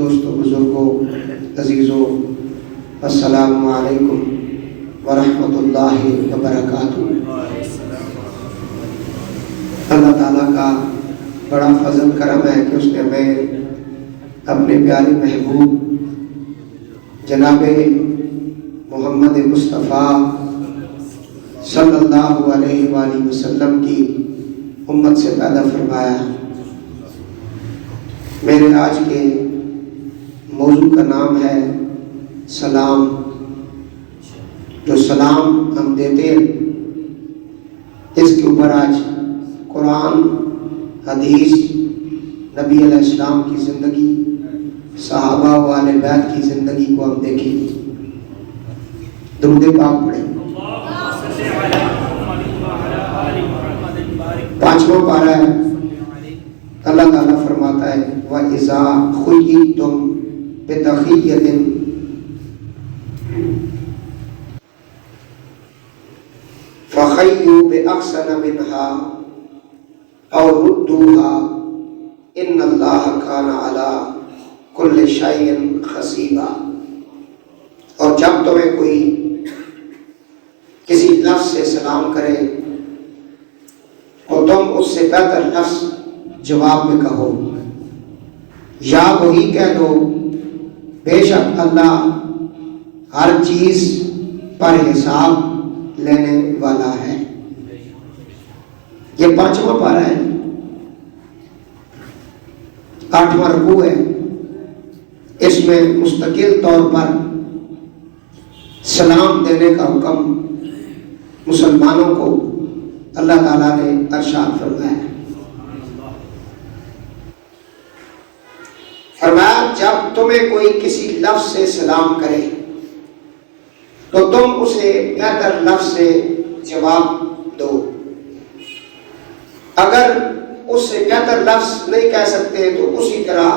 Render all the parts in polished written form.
دوستوں بزرگوں عزیزوں السلام علیکم ورحمۃ اللہ وبرکاتہ۔ اللہ تعالیٰ کا بڑا فضل کرم ہے کہ اس نے ہمیں اپنے پیارے محبوب جناب محمد مصطفیٰ صلی اللہ علیہ وآلہ وسلم کی امت سے پیدا فرمایا۔ میرے آج کے موضوع کا نام ہے سلام۔ جو سلام ہم دیتے ہیں اس کے اوپر آج قرآن، حدیث، نبی علیہ السلام کی زندگی، صحابہ و اہل بیت کی زندگی کو ہم دیکھیں گے۔ درود پاک پڑھیں۔ 5واں پارہ ہے۔ اللہ تعالیٰ فرماتا ہے وَإِذَا خُيِّرْتُمْ بِتَحِيَّةٍ فَحَيُّوا بِأَحْسَنَ مِنْهَا أَوْ رُدُّوهَا إِنَّ اللَّهَ كَانَ عَلَى كُلِّ شَيْءٍ حَسِيبًا۔ اور جب تمہیں کوئی کسی لفظ سے سلام کرے اور تم اس سے بہتر لفظ جواب میں کہو، یا وہی کہہ دو بے شک اللہ ہر چیز پر حساب لینے والا ہے۔ یہ 5واں پارہ ہے، 8واں رکوع ہے۔ اس میں مستقل طور پر سلام دینے کا حکم مسلمانوں کو اللہ تعالیٰ نے ارشاد فرمایا ہے۔ فرمایا جب تمہیں کوئی کسی لفظ سے سلام کرے تو تم اسے بہتر لفظ سے جواب دو۔ اگر اس سے بہتر لفظ نہیں کہہ سکتے تو اسی طرح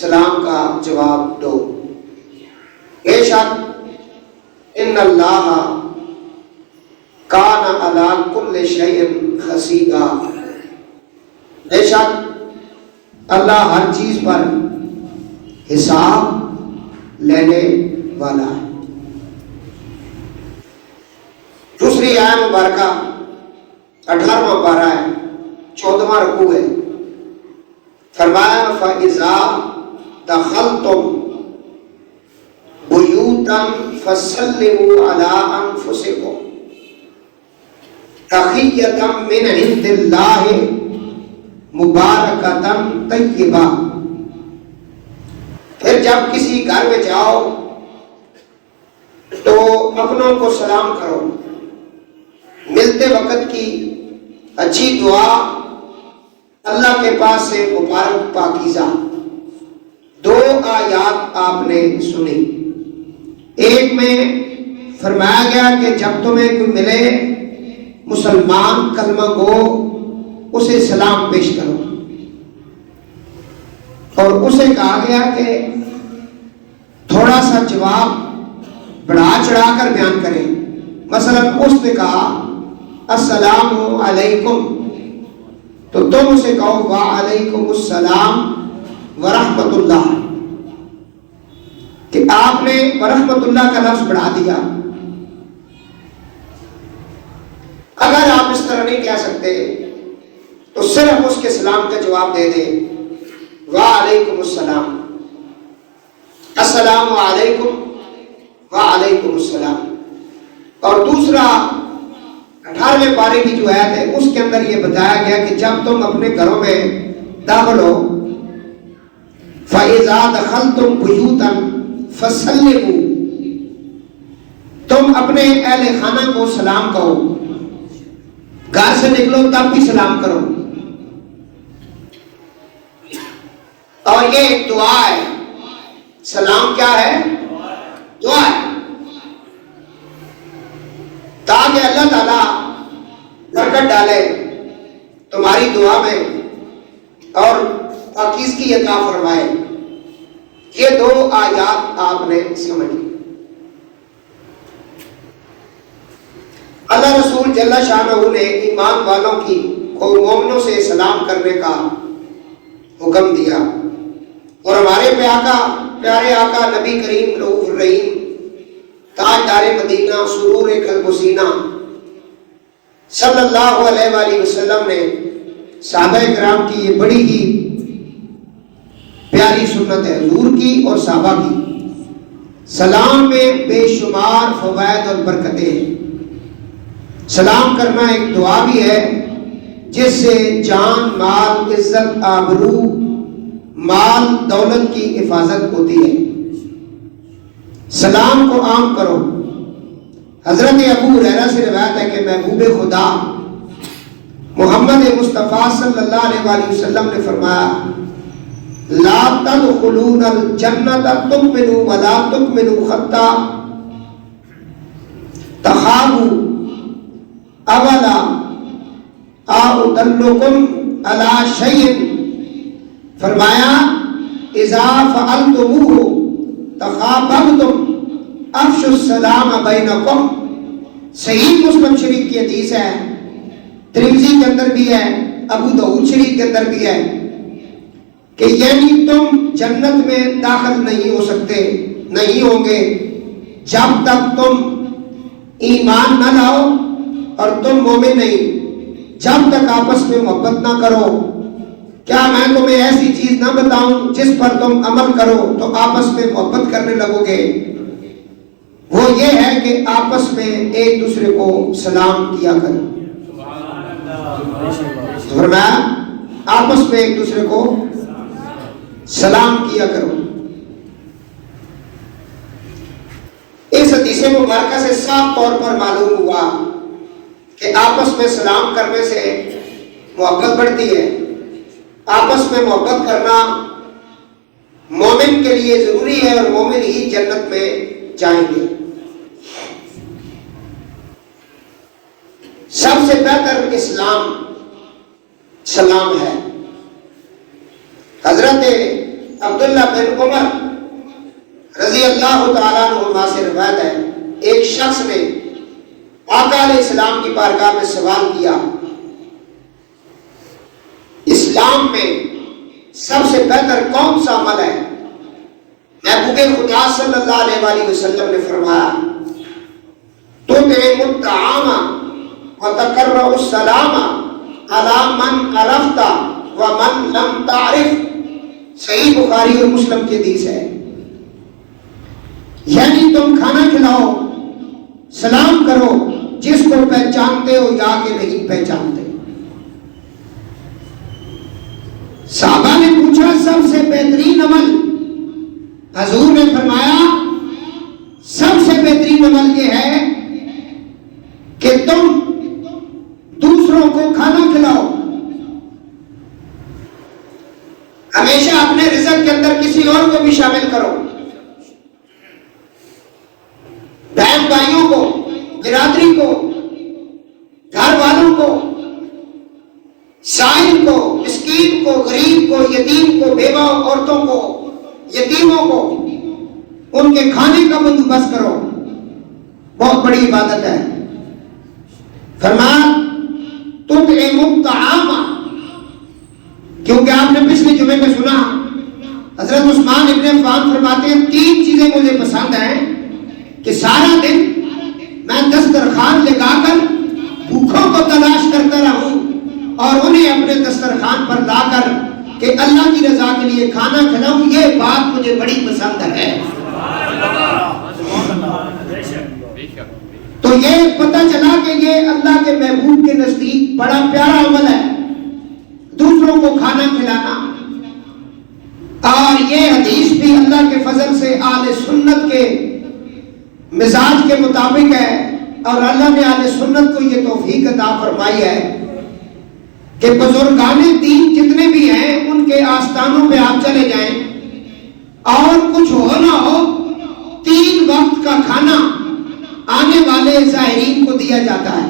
سلام کا جواب دو۔ بے شک ان اللہ کان علی کل شیء حسیبا، بے شک اللہ ہر چیز پر حساب لینے والا ہے۔ دوسری آیت مبارکہ 18واں پارہ ہے، 14واں رکوع ہے۔ فرمایا فَإِذَا دَخَلْتُمْ بُيُوتًا فَسَلِّمُوا عَلَىٰ أَنفُسِكُمْ تَحِيَّةً مِّنْ عِندِ اللَّهِ مُبَارَكَةً طَيِّبَةً۔ پھر جب کسی گھر میں جاؤ تو اپنوں کو سلام کرو، ملتے وقت کی اچھی دعا اللہ کے پاس سے مبارک پاکیزہ۔ 2 آیات آپ نے سنی۔ ایک میں فرمایا گیا کہ جب تمہیں کوئی ملے مسلمان کلمہ گو اسے سلام پیش کرو، اور اسے کہا گیا کہ تھوڑا سا جواب بڑھا چڑھا کر بیان کریں۔ مثلا اس نے کہا السلام علیکم تو تم اسے کہو وعلیکم السلام ورحمۃ اللہ، کہ آپ نے ورحمۃ اللہ کا لفظ بڑھا دیا۔ اگر آپ اس طرح نہیں کہہ سکتے تو صرف اس کے سلام کا جواب دے دیں وعلیکم السلام، السلام علیکم وعلیکم السلام۔ اور دوسرا 18ویں پارے کی جو آیت ہے اس کے اندر یہ بتایا گیا کہ جب تم اپنے گھروں میں داخل ہو فَإِذَا دَخَلْتُمْ بُيُوتًا فَسَلِّمُوا، تم اپنے اہل خانہ کو سلام کہو، گھر سے نکلو تب بھی سلام کرو۔ اور یہ ایک دعا ہے۔ سلام کیا ہے؟ دعا ہے، تاکہ اللہ تعالیٰ برکت ڈالے تمہاری دعا میں اور پاکیزگی عطا فرمائے۔ یہ 2 آیات آپ نے سمجھ لی۔ اللہ رسول جل شانہ نے ایمان والوں کی کو مومنوں سے سلام کرنے کا حکم دیا۔ اور ہمارے پیارے آقا نبی کریم رؤوف الرحیم تاجدار مدینہ سرور قلب و سینہ صلی اللہ علیہ وآلہ وسلم نے صحابہ کرام کی یہ بڑی ہی پیاری سنت ہے حضور کی اور صحابہ کی. سلام میں بے شمار فوائد اور برکتیں ہیں. سلام کرنا ایک دعا بھی ہے جس سے جان مال عزت آبرو مال دولت کی حفاظت ہوتی ہے. سلام کو عام کرو. حضرت ابو ہریرہ سے روایت ہے کہ محبوب خدا محمد مصطفیٰ صلی اللہ علیہ وآلہ وسلم نے فرمایا لا تدخلون الجنت تؤمنوا ولا تؤمنوا حتى تخافوا اولا اادلکم علی شیء. فرمایا اذا فعلتموه تخاببتم افشوا السلام بینکم. صحیح مسلم شریف کی حدیث ہے، ترمذی کے اندر بھی ہے، ابو داؤد شریف کے اندر بھی ہے کہ یعنی تم جنت میں داخل نہیں ہو سکتے، نہیں ہوں گے جب تک تم ایمان نہ لاؤ اور تم مومن نہیں، جب تک آپس میں محبت نہ کرو. کیا میں تمہیں ایسی چیز نہ بتاؤں جس پر تم عمل کرو تو آپس میں محبت کرنے لگو گے؟ وہ یہ ہے کہ آپس میں ایک دوسرے کو سلام کیا کرو. فرمایا آپس میں ایک دوسرے کو سلام کیا کرو. اس حدیث مبارکہ سے صاف طور پر معلوم ہوا کہ آپس میں سلام کرنے سے محبت بڑھتی ہے. آپس میں محبت کرنا مومن کے لیے ضروری ہے اور مومن ہی جنت میں جائیں گے. سب سے بہتر اسلام سلام ہے. حضرت عبداللہ بن عمر رضی اللہ تعالیٰ عنہما سے روایت ہے ایک شخص نے آقا علیہ السلام کی بارگاہ میں سوال کیا اسلام میں سب سے بہتر کون سا عمل ہے؟ محبوب خدا صلی اللہ علیہ وآلہ وسلم نے فرمایا تطعم الطعام وتقرأ السلام علی من عرفت ومن لم تعرف. صحیح بخاری اور مسلم کی حدیث ہے. یعنی تم کھانا کھلاؤ، سلام کرو جس کو پہچانتے ہو یا کہ نہیں پہچانتے. صحابہ نے پوچھا سب سے بہترین عمل؟ حضور نے فرمایا سب سے بہترین عمل یہ ہے کہ تم دوسروں کو کھانا کھلاؤ. ہمیشہ اپنے رزق کے اندر کسی اور کو بھی شامل کرو. بہن بھائیوں کو، برادری کو، گھر والوں کو، سائل کو، مسکین کو، غریب کو، یتیم کو، بیوہ عورتوں کو، یتیموں کو ان کے کھانے کا بندوبست کرو. بہت بڑی عبادت ہے. فرمایا تطعم الطعام، کیونکہ آپ نے پچھلے جمعے میں سنا حضرت عثمان ابن عفان فرماتے ہیں 3 چیزیں مجھے پسند ہیں کہ سارا دن میں دسترخوان لگا کر بھوکوں کو تلاش کرتا رہوں اور انہیں اپنے دسترخوان پر لا کر کہ اللہ کی رضا کے لیے کھانا کھلاؤں. یہ بات مجھے بڑی پسند ہے. تو یہ پتہ چلا کہ یہ اللہ کے محبوب کے نزدیک بڑا پیارا عمل ہے دوسروں کو کھانا کھلانا. اور یہ حدیث بھی اللہ کے فضل سے اہل سنت کے مزاج کے مطابق ہے اور اللہ نے اہل سنت کو یہ توفیق عطا فرمائی ہے کہ بزرگان دین جتنے بھی ہیں ان کے آستانوں پہ آپ چلے جائیں اور کچھ ہو نہ ہو 3 وقت کا کھانا آنے والے زائرین کو دیا جاتا ہے.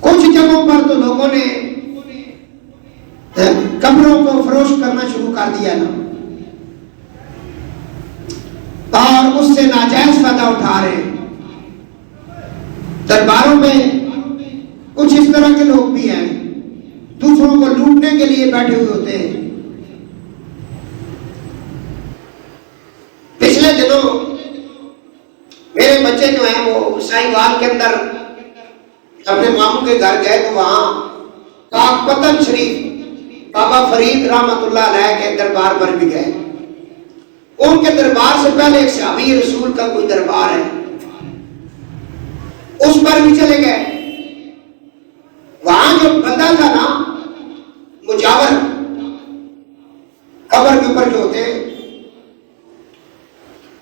کچھ جگہوں پر تو لوگوں نے قبروں کو فروخت کرنا شروع کر دیا نا اور اس سے ناجائز فائدہ اٹھا رہے ہیں. درباروں میں کچھ اس طرح کے لوگ بھی ہیں دوسروں کو لوٹنے کے لیے بیٹھے ہوئے ہوتے ہیں. پچھلے دنوں میرے بچے جو ہیں وہ ساہیوال کے اندر اپنے ماموں کے گھر گئے تو وہاں پاک پتن شریف بابا فرید رحمت اللہ علیہ کے دربار پر بھی گئے. ان کے دربار سے پہلے ایک صحابی رسول کا کوئی دربار ہے, اس پر بھی چلے گئے. وہاں جو بندہ تھا نا مجاور قبر کے اوپر جو ہوتے ہیں,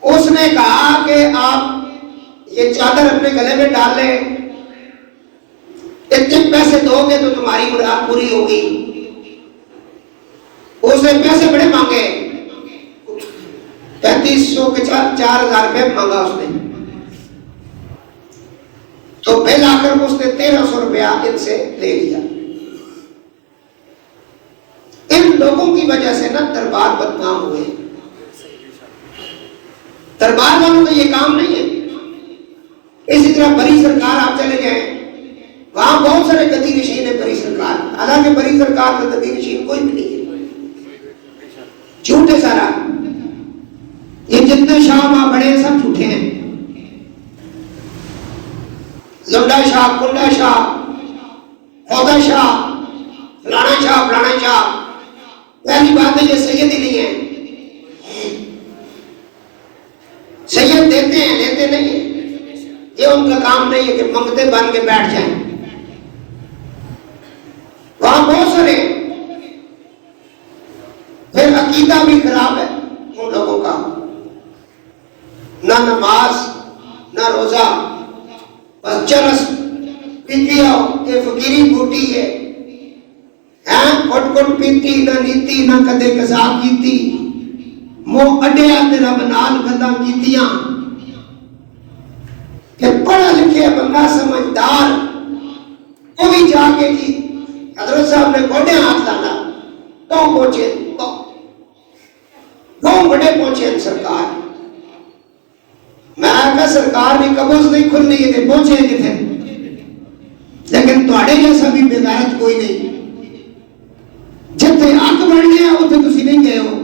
اس نے کہا کہ آپ یہ چادر اپنے گلے میں ڈال لیں, اتنے پیسے دو گے تو تمہاری مراد پوری ہوگی. اس نے پیسے بڑے مانگے, 3500 کے 4000 روپے مانگا اس نے. تو بل آ کر اس نے 1300 روپیہ ان سے لے لیا. ان لوگوں کی وجہ سے نا دربار بدنام ہوئے. دربار والوں کا یہ کام نہیں ہے. اسی طرح بری سرکار آپ چلے جائیں, وہاں بہت سارے گدی نشین ہیں بری سرکار, حالانکہ بری سرکار کا گدی نشین کوئی بھی نہیں ہے, جھوٹ ہے سارا. یہ جتنے شاہ وہاں بڑے ہیں سب جھوٹے ہیں. لنڈا شاہ, کنڈا شاہ, خودا شاہ, فلانا شاہ, فلانا شاہ. پہلی بات ہے یہ سید ہی نہیں ہے. سید دیتے ہیں, لیتے نہیں ہیں. یہ ان کا کام نہیں ہے کہ منگتے بن کے بیٹھ جائیں. وہاں بہت سارے. پھر عقیدہ بھی خراب ہے ان لوگوں کا, نہ نماز نہ روزہ, بس چرس پیتی آؤ. یہ فقیری بوٹی ہے, کٹ کٹ پیتی, نہ نیتی نہ کدے قضا کیتی, منہ اڈیا تیرا بنال گلا کیتیاں. کہ پڑھا لکھے بندہ سمجھدار وہ بھی جا کے جی حضرت صاحب نے گوڑے ہاتھ لانا تو پہنچے, وہ بڑے پہنچے سرکار. میں کہا سرکار نے قبض نہیں کھلنی ہے کہ پہنچے کتنے, لیکن تھوڑے جیسا بھی بغیرت کوئی نہیں. جتنے حق بن گیا اتنے تسی نہیں گئے ہو,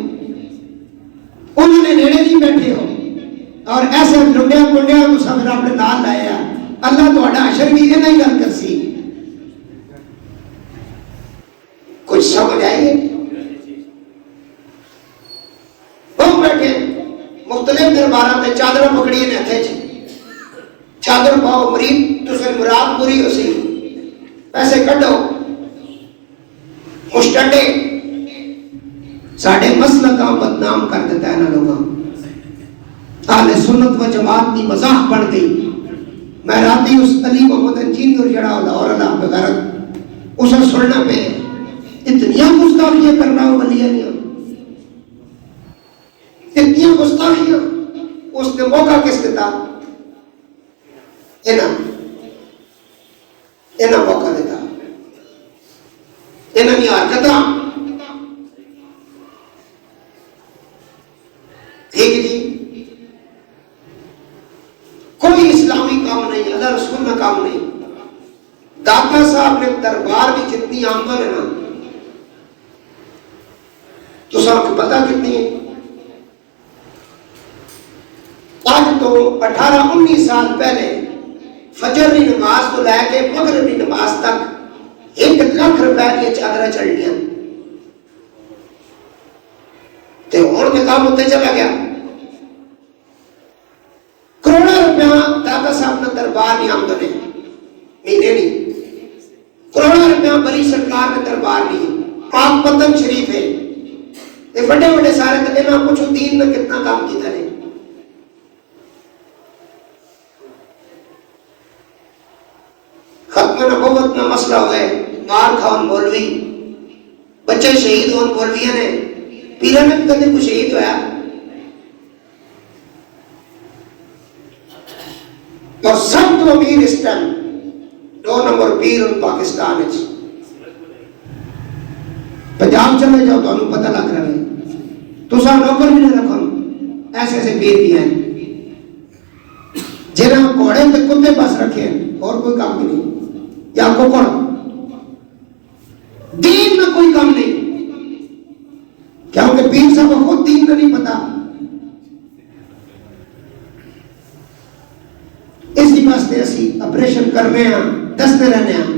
انہوں نے نیڑے نہیں بیٹھے ہو, اور ایسے لنڈیا کنڈیا کو سب اپنے نال لایا. اللہ تھوڑا حشر بھی یہ نہیں گل کرسی. کچھ سمجھ آئیے. وہ بیٹھے مختلف درباروں میں چادر پکڑی نے ہتھے چادر پاؤ, مرید تو پھر مراد پوری ہو سی, پیسے کڈو. مشٹنڈے ساڑھے مسئلہ کا بدنام کر دیتا ہے نا لوگاں. اہل سنت و جماعت کی مزاح بڑھ گئی. میں راتی اس علی محمد انجینئر جڑا لاہور اللہ بغیرت اسے سننا پہ اتنیاں گستاخیاں کرنا ہو ولیاں اتنی گستاخیاں. اس نے موقع کس دیتا, انہاں موقع دیتا, انہاں نے حرکتاں. ٹھیک جی, کوئی اسلامی کام نہیں, اللہ رسول کا کام نہیں. داتا صاحب نے دربار کی جتنی آمدن ہے نا تو سب کو پتہ کتنی ہے. آج تو 18-19 سال پہلے فجر کی نماز تو لے کے مغرب کی نماز تک 1 لاکھ روپے کی چادر چڑھنیاں تے ہون کے کام ہوتے چلا گیا. کروڑا روپیہ داتا صاحب نے دربار نہیں آمدن ہے, مہینے نہیں. کروڑا روپیہ بری سرکار نے دربار نہیں. پاک پتن شریف ہے, یہ بڑے بڑے سارے تھے نا, کچھ دین میں کتنا کام کیتا ہے. ختم نبوت میں مسئلہ ہو گئے, مار کھاؤن مولوی, بچے شہید ہون مولویاں نے, پیرہ نے کدے کو شہید ہویا. اور سب تو امیر اس ٹائم 2 نمبر پیر ان پاکستان ہے. پنجاب چلے جاؤ تو انہوں پتہ لگ رہا ہے. تو سا نوکر بھی نہیں رکھو, ایسے ایسے پیر بھی ہیں جنہاں کوڑے تے کتے بس رکھے ہیں, اور کوئی کام بھی نہیں. یا کوکڑ دین میں کوئی کم نہیں، کیونکہ پیر صاحب کو خود دین کا نہیں پتا. اسی واسطے اسی آپریشن کرنے ہیں، دستے رہنے ہیں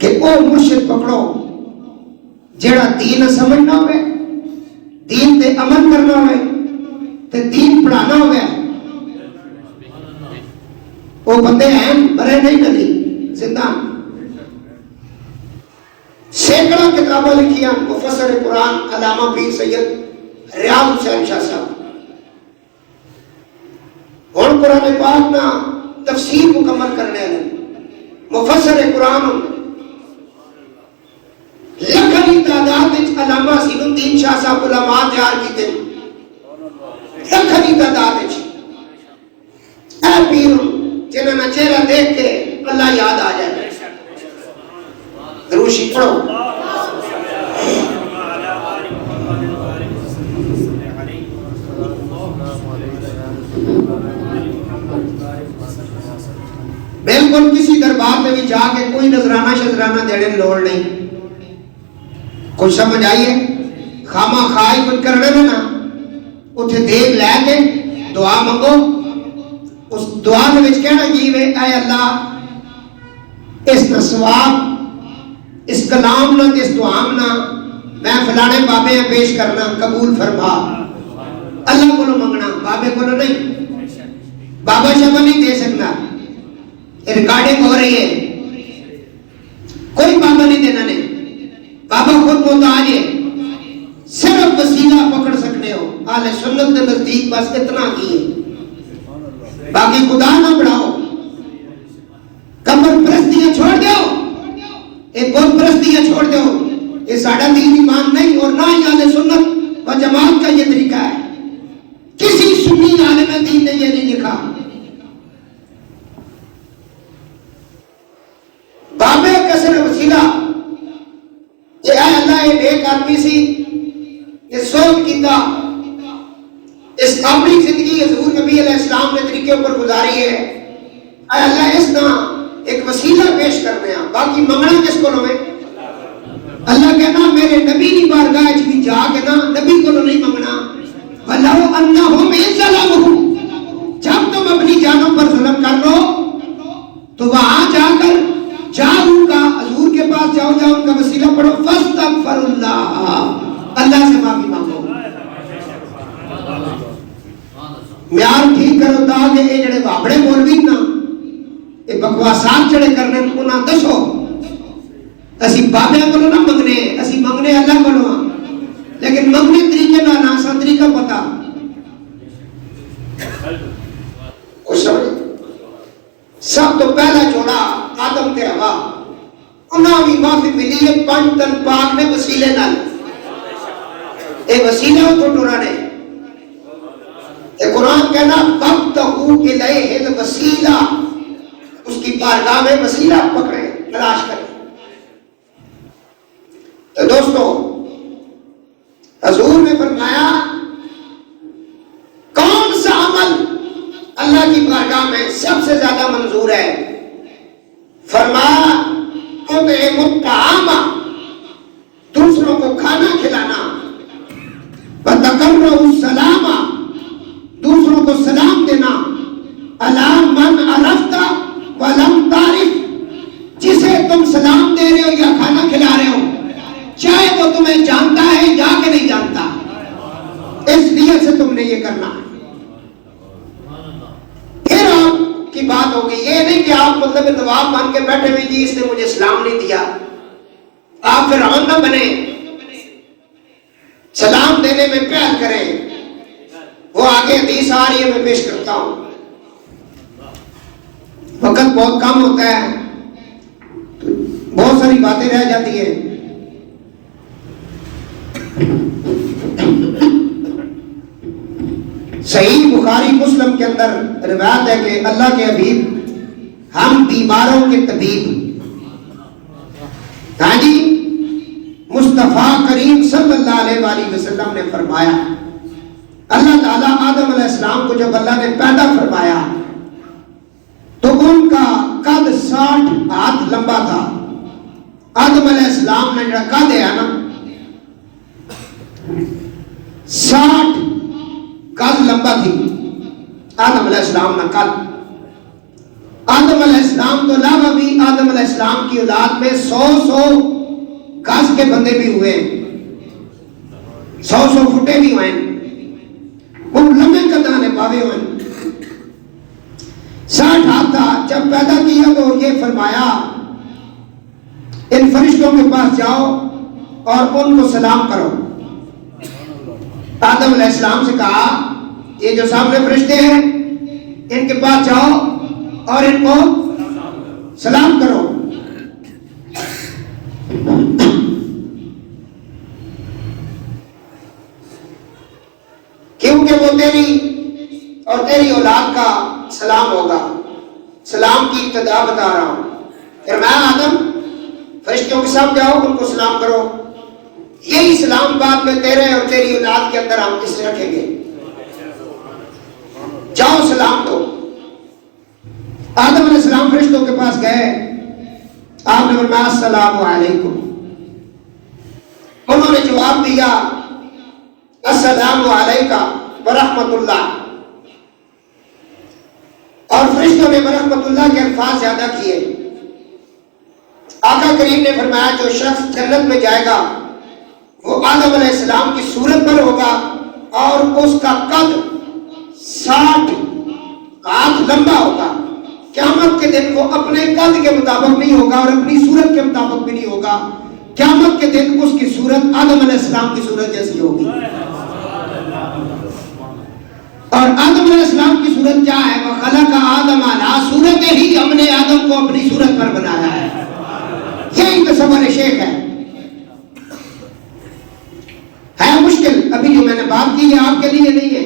کہ او مرشد پکڑو جیڑا دین سمجھنا ہوئے، دین تے عمل کرنا ہوئے تے دین پڑھانا ہوئے. وہ بندے ہیں مرے نہیں نبی زندہ. سینکڑوں کتابیں لکھی ہیں مفسر قرآن علامہ پیر سید ریاض حسین شاہ صاحب. اور قرآن پاک نا تفسیر مکمل کرنے ہیں مفسر قرآن لکھنی تعداد علامہ زین الدین شاہ صاحب علماء تیار کیتے لکھنی تعداد اے پیر جنہوں نے چہرہ دیکھ کے اللہ یاد آ جائے. دروشی پڑھو. بالکل کسی دربار میں بھی جا کے کوئی نذرانہ شذرانہ دینے لوڑ نہیں. کچھ سمجھ آئیے؟ خامہ خواہی کچھ کرنے میں نا اتھے دیکھ لے کے دعا منگو. اس دعا میں وچ کہنا جیوے اے اللہ اس نسواب اس کلام نہ اس دعام نہ میں فلانے بابے ہیں پیش کرنا قبول فرما. اللہ کو منگنا بابے کو نہیں. بابا شبہ نہیں دے سکتا. ریکارڈنگ ہو رہی ہے. کوئی بابا نہیں دینا نے. بابا خود محتاج ہے. صرف وسیلہ پکڑ سکتے ہو. اہل سنت کے نزدیک بس اتنا کی ہے. باقی خدا نہ بڑھاؤ. قبر پرستیاں چھوڑ دو. ایک بت پرستیاں چھوڑ دو. یہ ساڑھا دین ایمان نہیں اور نہ ہی اہل سنت و جماعت کا یہ طریقہ ہے. کسی سنی عالم دین نے یہ نہیں لکھا. بابے کسر وسیلہ کہ اے اللہ یہ ایک آدمی سی یہ سوچ کیتا اس اپنی زندگی حضور نبی علیہ السلام نے طریقے اوپر گزاری ہے. اے اللہ اس نا ایک وسیلہ پیش کرنے ہیں. باقی منگنا کس کو لوے؟ اللہ کہنا میرے نبی کی بارگاہ بھی جا کے نا نبی کو نہیں منگنا. وَلَوْ أَنَّهُمْ إِذْ ظَلَمُوا جب تم اپنی جانوں پر ظلم کر لو تو وہاں جا کر جاؤ کا حضور کے پاس جاؤ ان کا وسیلہ پڑھو. فَاسْتَغْفِرُ اللَّهَ اللہ سے معافی مانگو. معیار ٹھیک کرو تاکہ یہ جڑے بابڑے مولوی نا یہ بکواسات جڑے کرنے انہاں دسو اسی بابیاں کو نہ منگنے اسی منگنے اللہ کو نہ لیکن منگنے طریقے نہ آسان طریقہ پتا. کچھ سمجھ سب تو پہلا جوڑا آدم تے حوا انہاں بھی معافی ملی ہے 5 تن پاک نے وسیلے نال. اے وسیلہ تو ٹرانے اے قرآن کہنا فَابْتَغُوا إِلَيْهِ الْوَسِيلَةَ اس کی بارگاہ میں وسیلہ پکڑے تلاش کریں. تو دوستو حضور نے فرمایا کون سا عمل اللہ کی بارگاہ میں سب سے زیادہ منظور ہے؟ فرمایا تُطْعِمُ الطَّعَامَ دوسروں کو کھانا کھلانا. وَتَقَرُّ السَّلَامَ دوسروں کو سلام دینا. عَلَى مَنْ عَرَفْتَ وَلَمْ تَعْرِفْ جسے تم سلام دے رہے ہو یا کھانا کھلا رہے ہو چاہے وہ تمہیں جانتا ہے یا کہ نہیں جانتا اس لیے سے تم نے یہ کرنا. پھر آپ کی بات ہوگی یہ نہیں کہ آپ مطلب نواب بن کے بیٹھے ہوئے جی اس نے مجھے سلام نہیں دیا. آپ پھر عمل نہ بنے سلام دینے میں پہل کریں. وہ آگے حدیث آ رہی ہے میں پیش کرتا ہوں. وقت بہت کم ہوتا ہے بہت ساری باتیں رہ جاتی ہیں. صحیح بخاری مسلم کے اندر روایت ہے کہ اللہ کے حبیب ہم بیماروں کے طبیب ہاں جی مصطفیٰ کریم صلی اللہ علیہ وآلہ وسلم نے فرمایا اللہ تعالیٰ آدم علیہ السلام کو جب اللہ نے پیدا فرمایا تو ان کا قد 60 ہاتھ لمبا تھا. آدم علیہ السلام نے جڑا قد ہے نا 60 گز لمبا تھی آدم علیہ السلام نے قد. آدم علیہ السلام تو علاوہ بھی آدم علیہ السلام کی اولاد میں 100 گز کے بندے بھی ہوئے ہیں, 100 فٹے بھی ہوئے ہیں, وہ لمبے قدانے پاوے ہوئے ہیں. 60 ہاتھ تھا. جب پیدا کیا تو یہ فرمایا ان فرشتوں کے پاس جاؤ اور ان کو سلام کرو. آدم علیہ السلام سے کہا یہ جو سامنے فرشتے ہیں ان کے پاس جاؤ اور ان کو سلام کرو. کیونکہ وہ تیری اور تیری اولاد کا سلام ہوگا. سلام کی ابتدا بتا رہا ہوں. فرمایا آدم فرشتوں کے ساتھ جاؤ ان کو سلام کرو. یہی سلام بعد میں تیرے اور تیری اولاد کے اندر ہم کس رکھیں گے. جاؤ سلام دو. آدم علیہ السلام فرشتوں کے پاس گئے. آپ نے فرمایا السلام علیکم. انہوں نے جواب دیا السلام علیکہ ورحمۃ اللہ. اور فرشتوں نے ورحمۃ اللہ کے الفاظ زیادہ کیے. آقا کریم نے فرمایا جو شخص جنت میں جائے گا وہ آدم علیہ السلام کی صورت پر ہوگا اور اس کا قد 60 ہاتھ لمبا ہوگا. قیامت کے دن وہ اپنے قد کے مطابق نہیں ہوگا اور اپنی صورت کے مطابق بھی نہیں ہوگا. قیامت کے دن اس کی صورت آدم علیہ السلام کی صورت جیسی ہوگی. اور آدم علیہ السلام کی صورت کیا ہے؟ وَخَلَقَ آدَمَ عَلَىٰ صورت ہی ہم نے آدم کو اپنی صورت پر بنایا ہے. یہی تصور شیخ ہے مشکل. ابھی جو میں نے بات کی ہے آپ کے لیے نہیں ہے,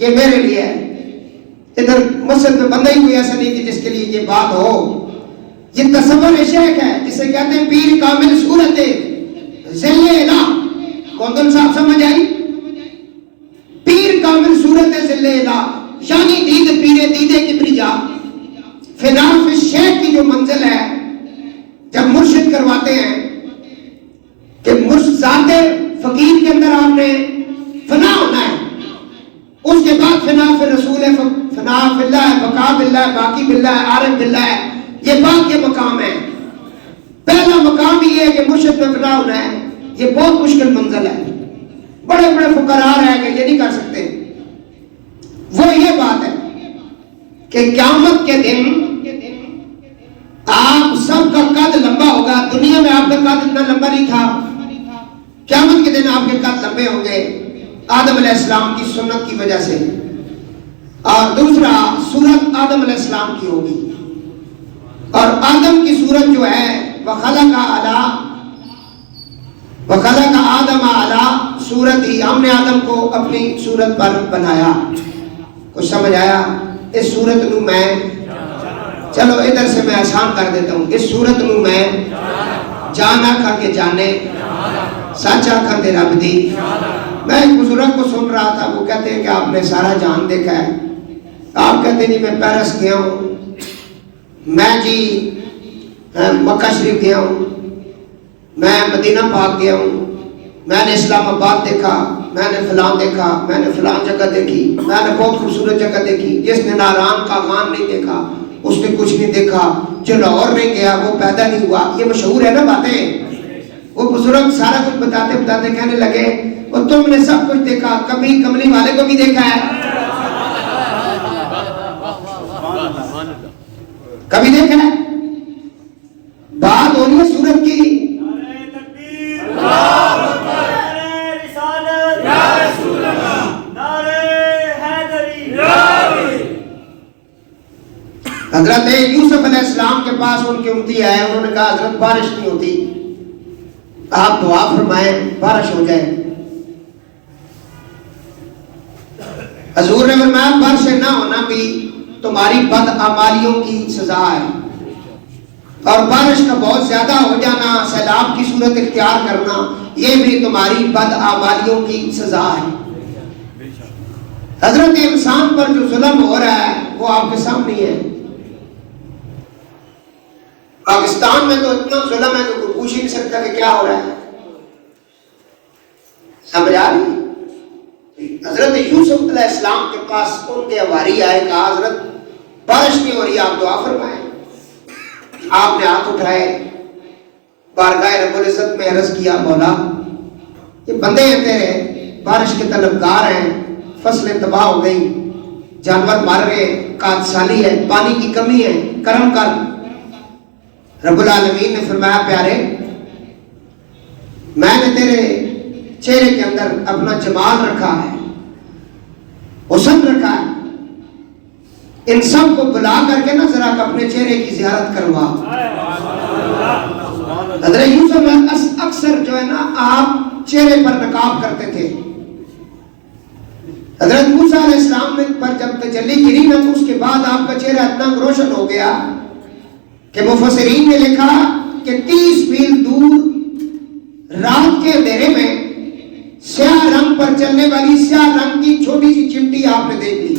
یہ میرے لیے ہے. ادھر مسجد میں بندہ ہی کوئی ایسا نہیں کہ جس کے لیے یہ بات ہو. یہ تصور شیخ ہے جسے کہتے ہیں پیر کامل صورت ذل الہ. کون صاحب سمجھ آئی؟ پیر کامل صورت ذل الہ یعنی دید پیرے دیدے کبریا. فنا فی الشیخ کی جو منزل ہے جب مرشد کرواتے ہیں کہ مرشد ذات فقیر کے اندر آپ نے فنا ہونا ہے, اس کے بعد فنا فی رسول ہے, فنا فی اللہ ہے, بقا باللہ ہے, باقی باللہ ہے, عارف باللہ ہے. یہ بات کے مقام ہے. پہلا مقام یہ ہے کہ مرشد میں فنا ہونا ہے. یہ بہت مشکل منزل ہے. بڑے بڑے فقراء رہ گئے یہ نہیں کر سکتے. وہ یہ بات ہے کہ قیامت کے دن آپ سب کا قد لمبا ہوگا. دنیا میں آپ کا قد اتنا لمبا نہیں تھا. قیامت کے دن آپ کے قد لمبے ہوں گے آدم علیہ السلام کی سنت کی وجہ سے. اور دوسرا صورت آدم علیہ السلام کی ہوگی. اور آدم کی صورت جو ہے وَخَلَقَ آدَمَ عَلَىٰ صورت ہی ہم نے آدم کو اپنی صورت پر بنایا. کچھ سمجھ آیا؟ اس صورت نو میں چلو ادھر سے میں آسان کر دیتا ہوں. اس صورت نو میں جانا کھا کے جانے سچا کھا دے رب دی. میں ایک بزرگ کو سن رہا تھا, وہ کہتے ہیں کہ آپ نے سارا جان دیکھا ہے. آپ کہتے ہیں جی میں پیرس گیا ہوں, میں جی مکہ شریف گیا ہوں, میں مدینہ پاک گیا ہوں, میں نے اسلام آباد دیکھا, میں نے فلاں دیکھا, میں نے فلاں جگہ دیکھی, میں نے بہت خوبصورت جگہ دیکھی. جس نے ناران کا خان نہیں دیکھا اس نے کچھ نہیں دیکھا. جو لاہور نہیں گیا وہ پیدا نہیں ہوا. یہ مشہور ہے نا باتیں. وہ بزرگ سارا کچھ بتاتے بتاتے کہنے لگے اور تم نے سب کچھ دیکھا, کبھی کملی والے کو بھی دیکھا ہے, کبھی دیکھا ہے. بات ہو رہی ہے سورت کی. حضرت یوسف علیہ السلام کے پاس ان کی امتی آئے. انہوں نے کہا حضرت بارش نہیں ہوتی, آپ دعا فرمائیں بارش ہو جائے. حضور نے فرمایا بارش نہ ہونا بھی تمہاری بدعمالیوں کی سزا ہے, اور بارش کا بہت زیادہ ہو جانا, سیلاب کی صورت اختیار کرنا, یہ بھی تمہاری بدعمالیوں کی سزا ہے. حضرت انسان پر جو ظلم ہو رہا ہے وہ آپ کے سامنے ہے. پاکستان میں تو اتنا ظلم ہے کہ کوئی پوچھ ہی نہیں سکتا کہ کیا ہو رہا ہے. سمجھ آ رہی؟ حضرت یوسف علیہ السلام کے پاس ان کے حواری آئے، کہا حضرت بارش نہیں ہو رہی، آپ دعا فرمائیں. آپ نے ہاتھ اٹھائے، بارگاہ رب العزت میں عرض کیا، مولا یہ بندے ہیں تیرے، بارش کے طلبگار ہیں، فصلیں تباہ ہو گئی، جانور مر گئے، قحط سالی ہے، پانی کی کمی ہے، کرم کر. رب العالمین نے فرمایا پیارے، میں نے تیرے چہرے کے اندر اپنا جمال رکھا ہے، حسن رکھا ہے، ان سب کو بلا کر کے نا ذرا اپنے چہرے کی زیارت کروا. حضرت یوسف اکثر جو ہے نا آپ چہرے پر نقاب کرتے تھے. حضرت موسیٰ علیہ السلام پر جب تجلی گری نا تو اس کے بعد آپ کا چہرہ اتنا روشن ہو گیا کہ مفسرین نے لکھا کہ 30 میل دور رات کے اندھیرے میں سیاہ رنگ پر چلنے والی سیاہ رنگ کی چھوٹی سی چمٹی آپ نے دیکھ لی.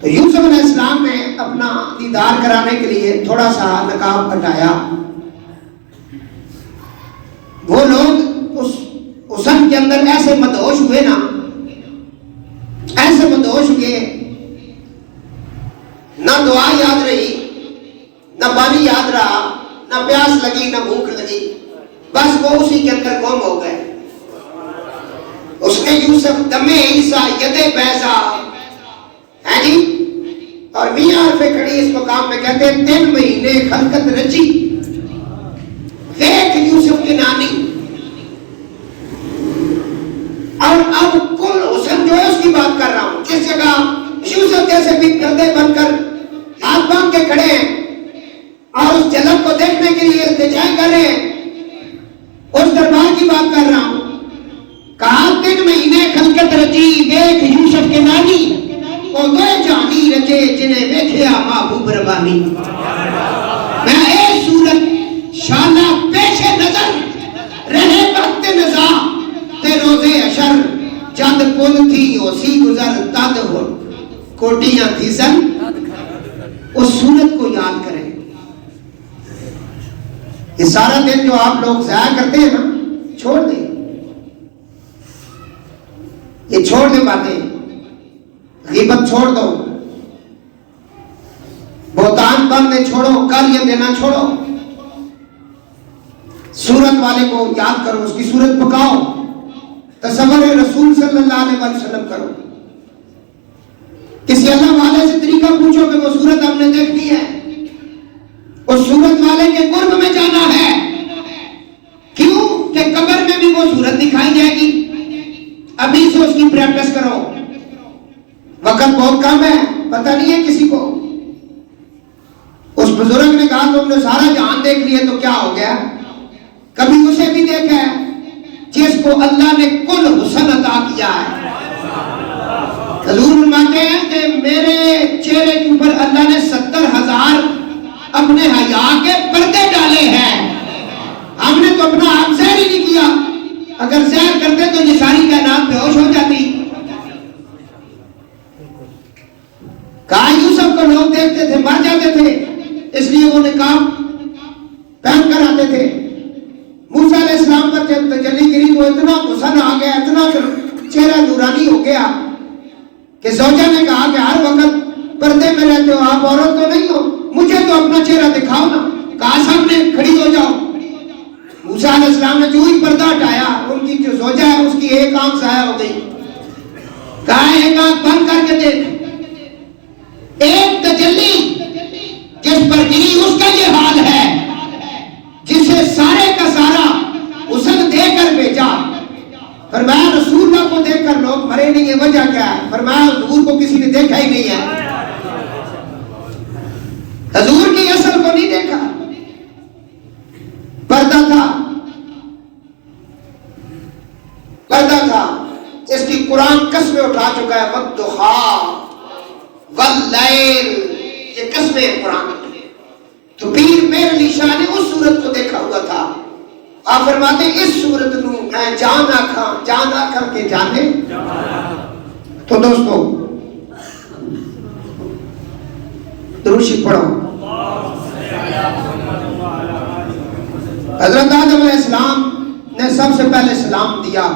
تو یوسف علیہ السلام نے اپنا دیدار کرانے کے لیے تھوڑا سا نقاب ہٹایا. وہ لوگ اس حسن کے اندر ایسے مدہوش ہوئے نا، ایسے مدہوش ہوئے، نہ دعا یاد رہی، نہ پانی یاد رہا، نہ پیاس لگی، نہ بھوک لگی، بس وہ اسی کے اندر گم ہو گئے. اس نے یوسف دمے عیسیٰ ید بیضا ہے جی، اور میاں عرفِ کھڑی اس مقام میں کہتے ہیں 3 مہینے خلقت رچی دیکھ یوسف کی نانی. اور اب کل حسن جو ہے اس کی بات کر رہا ہوں، جس جگہ یوسف جیسے بھی گردے بن کر ہاتھ باندھ کے کھڑے ہیں اور اس جھلک کو دیکھنے کے لیے التجا کر رہے ہیں، اس دربار کی بات کر رہا ہوں. کہا 3 مہینے خلقت رچی دیکھ یوسف کے نانی، او دوے جانی رچے جنہیں ویکھیا محبوب ربانی. میں اے صورت شانہ پیش نظر رہے وقت نزا تے روزے اشر، جد پل تھی اسی گزر تد ہو کوٹیاں تھی سن. اس صورت کو یاد کریں. یہ سارا دن جو آپ لوگ ضائع کرتے ہیں نا، چھوڑ دیں، یہ چھوڑ دیں باتیں. غیبت چھوڑ دو، بہتان بندے چھوڑو، گالیاں دینا چھوڑو، سورت والے کو یاد کرو، اس کی سورت پکاؤ، تصور رسول صلی اللہ علیہ وسلم کرو. کسی اللہ والے سے طریقہ پوچھو کہ وہ سورت ہم نے دیکھنی ہے، اس سورت والے کے قرب میں جانا ہے. کیوں کہ قبر میں بھی وہ سورت دکھائی جائے گی. ابھی سے اس کی پریکٹس کرو. وقت بہت کم ہے، پتہ نہیں ہے کسی کو. اس بزرگ نے کہا تم نے سارا جہان دیکھ لیا تو کیا ہو گیا؟ کبھی اسے بھی دیکھا ہے جس کو اللہ نے کل حسن عطا کیا ہے. حضور فرماتے ہیں کہ میرے چہرے کے اوپر اللہ نے 70,000 اپنے حیا کے پردے ڈالے ہیں. ہم نے تو اپنا آپ زہر ہی نہیں کیا. اگر زہر کرتے تو یہ ساری کائنات بے ہوش ہو جاتی. کہا یوسف کو لوگ دیکھتے تھے مر جاتے تھے، اس لیے وہ نقاب پہن کر آتے تھے. موسیٰ علیہ السلام پر جب تجلی گری تو اتنا حسن آ گیا، اتنا چہرہ نورانی ہو گیا کہ زوجہ نے کہا کہ ہر وقت پردے میں رہتے ہو، آپ عورت تو نہیں ہو، مجھے تو اپنا چہرہ دکھاؤ نا. کہا سامنے کھڑی ہو جاؤ. موسیٰ علیہ السلام نے جو ہی پردہ ہٹایا، ان کی جو زوجہ ہے اس کی ایک آنکھ ضائع ہو گئی. کہا ایک آنکھ بند کر کے دیکھ. ایک تجلی جس پر گری اس کا یہ حال ہے، جسے سارے کا سارا حسن دے کر بھیجا. فرمایا رسول اللہ کو دیکھ کر لوگ مرے نہیں ہے، وجہ کیا ہے؟ فرمایا حضور کو کسی نے دیکھا ہی نہیں ہے، حضور کی اصل کو نہیں دیکھا. پردہ تھا، پردہ تھا جس کی قرآن قسمیں اٹھا چکا ہے. والضحیٰ واللیل، یہ قسمیں ہیں قرآن. تو پیر میر علی شاہ نے اس صورت کو دیکھا ہوا تھا. آپ فرماتے ہیں اس صورت نو میں جان آکھاں کے جانے. تو دوستو درود شریف پڑھو. حضرت آدم علیہ السلام نے سب سے پہلے سلام دیا،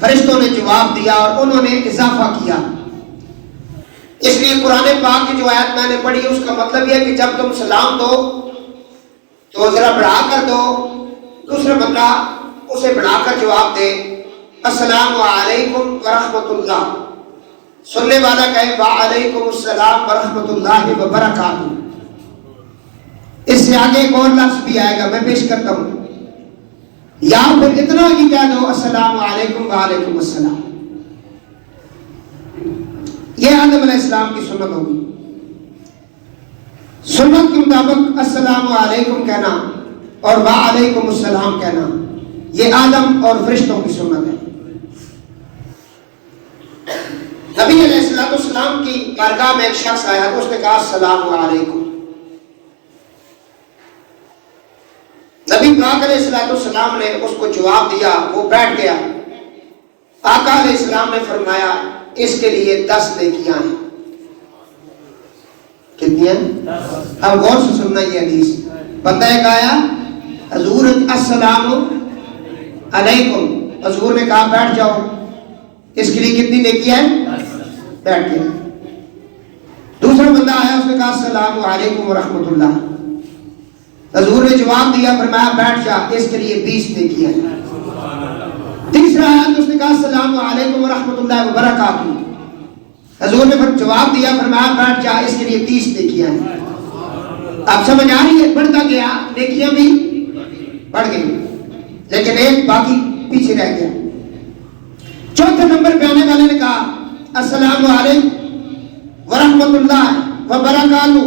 فرشتوں نے جواب دیا اور انہوں نے اضافہ کیا. اس لیے قرآن پاک کی جو آیت میں نے پڑھی اس کا مطلب یہ ہے کہ جب تم سلام دو تو ذرا بڑھا کر دو، دوسرا بندہ اسے بڑھا کر جواب دے السلام علیکم ورحمۃ اللہ، سننے والا کہے وعلیکم السلام ورحمۃ اللہ وبرکاتہ. اس سے آگے ایک اور لفظ بھی آئے گا، میں پیش کرتا ہوں. یا پھر اتنا ہی کہہ دو السلام علیکم وعلیکم السلام. یہ آدم علیہ السلام کی سنت ہوگی. سنت کے مطابق السلام علیکم کہنا اور وعلیکم السلام کہنا یہ آدم اور فرشتوں کی سنت ہے. نبی علیہ السلام کی بارگاہ میں ایک شخص آیا تو اس نے کہا السلام علیکم. نبی پاک علیہ السلام نے اس کو جواب دیا، وہ بیٹھ گیا. آقا علیہ السلام نے فرمایا اس کے لیے 10 نیکیاں ہیں. کتنی ہیں؟ اب غور سے سننا یہ حدیث. بندہ ایک آیا، حضور السلام علیکم، حضور نے کہا بیٹھ جاؤ، اس کے لیے کتنی نیکیاں ہیں؟ بیٹھ گیا. دوسرا بندہ آیا، اس نے کہا السلام علیکم ورحمۃ اللہ، حضور نے جواب دیا، فرمایا بیٹھ جا، اس کے لیے 20 نیکیاں ہیں. تیسرا آیا تو اس نے کہا السلام علیکم ورحمۃ اللہ وبرکاتہ، حضور نے پھر جواب دیا، فرمایا بیٹھ جا، اس کے لیے 30 نیکیاں ہیں. اب سمجھ آ رہی ہے؟ بڑھتا گیا، نیکیاں بھی بڑھ گئی، لیکن ایک باقی پیچھے رہ گیا. چوتھے نمبر پہ آنے والے نے کہا السلام علیکم ورحمۃ اللہ وبرکاتہ،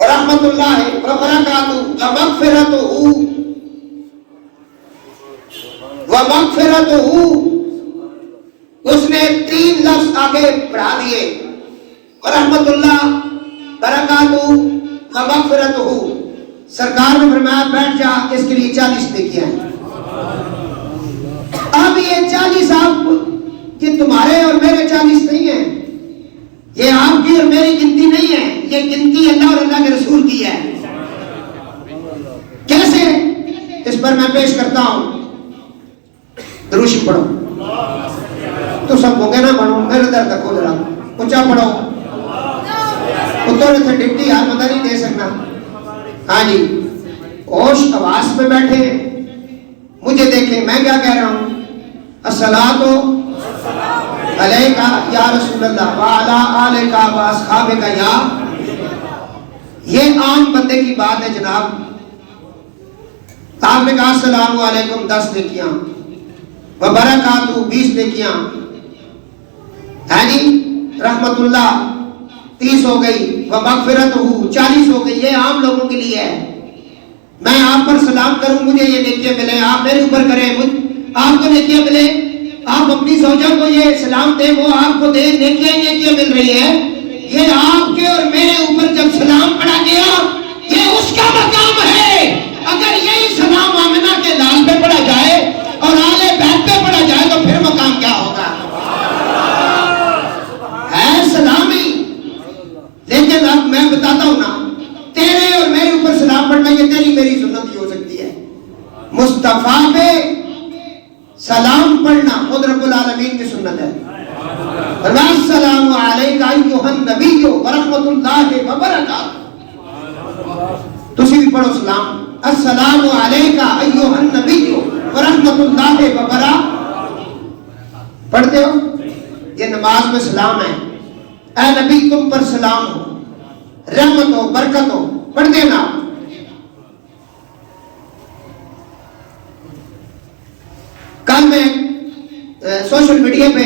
ورحمۃ اللہ وبرکاتہ ومغفرتہ. اس نے 3 لفظ آگے بڑھا دیے، ورحمۃ اللہ، برکاتہ، ومغفرتہ. سرکار نے فرمایا بیٹھ جا، اس کے لیے 40 نیکیاں ہیں. اب یہ 40 آپ کہ تمہارے اور میرے 40 نہیں ہیں، یہ آپ کی اور میری گنتی نہیں ہے، یہ گنتی اللہ اور اللہ کے رسول کی ہے. کیسے؟ اس پر میں پیش کرتا ہوں. درود شریف پڑھو. تو سب ہو گئے نا، پڑھو، میرے در تک ہو ذرا اونچا پڑھو. اتنے تھے ڈپٹی ہاتھ پتہ نہیں دے سکنا. ہاں جی، ہوش آواز پہ بیٹھے، مجھے دیکھیں میں کیا کہہ رہا ہوں. الصلاۃ علیکہ یا رسول اللہ وعلی آلکہ واصحابکہ یا. یہ عام بندے کی بات ہے جناب. آپ نے کہا السلام علیکم 10 نیکیاں، وبرکاتہ 20 نیکیاں، ہے جی، رحمت اللہ 30 ہو گئی، ومغفرتہ 40 ہو گئی. یہ عام لوگوں کے لیے ہے. میں آپ پر سلام کروں، مجھے یہ نیکیاں ملیں، آپ میرے اوپر کریں، آپ کو نیکیاں ملیں. آپ اپنی زوجہ کو یہ سلام دیں، وہ آپ کو دیں، نیکیاں ہی نیکیاں مل رہی ہے. یہ آپ کے اور میرے اوپر جب سلام پڑھا گیا، یہ اس کا مقام ہے. اگر یہی سلام آمنہ کے لال پہ پڑھا جائے اور آل بیت پہ پڑھا جائے تو پھر مقام کیا ہوگا؟ ہے سلام ہی. لیکن اب میں بتاتا ہوں نا، تیرے اور میرے اوپر سلام پڑھنا یہ تیری میری سنت ہی ہو سکتی ہے. مصطفیٰ پہ سلام پڑھنا خود رب العالمین کی سنت ہے. السلام علیکہ ایھا النبی ورحمۃ اللہ وبرکاتہ. تسی بھی پڑھو سلام. السلام علیکہ ایھا النبی ورحمۃ اللہ وبرکاتہ. پڑھتے ہو؟ یہ نماز میں سلام ہے. اے نبی تم پر سلام ہو، رحمت ہو، برکت ہو. پڑھتے نا. کل میں سوشل میڈیا پہ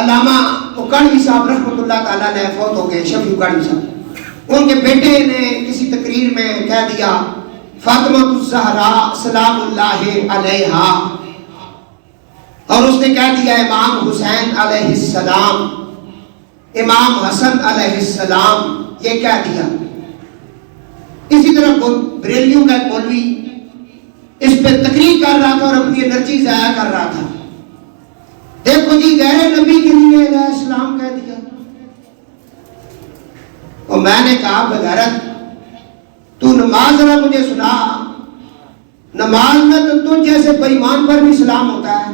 علامہ اکاڑوی صاحب رحمۃ اللہ تعالیٰ نے فوت ہو گئے، شفیع اکاڑوی صاحب. ان کے بیٹے نے کسی تقریر میں کہہ دیا فاطمہ الزہراء سلام اللہ علیہا، اور اس نے کہہ دیا امام حسین علیہ السلام، امام حسن علیہ السلام، یہ کہہ دیا. اسی طرح بریلیوں کا ایک مولوی اس پہ تقریر کر رہا تھا اور اپنی انرجی ضائع کر رہا تھا. دیکھو جی غیر نبی کے لیے علیہ السلام کہہ دیا، اور میں نے کہا بغیرت تو نماز ذرا مجھے سنا، نماز میں تو تجھ جیسے بے ایمان پر بھی سلام ہوتا ہے،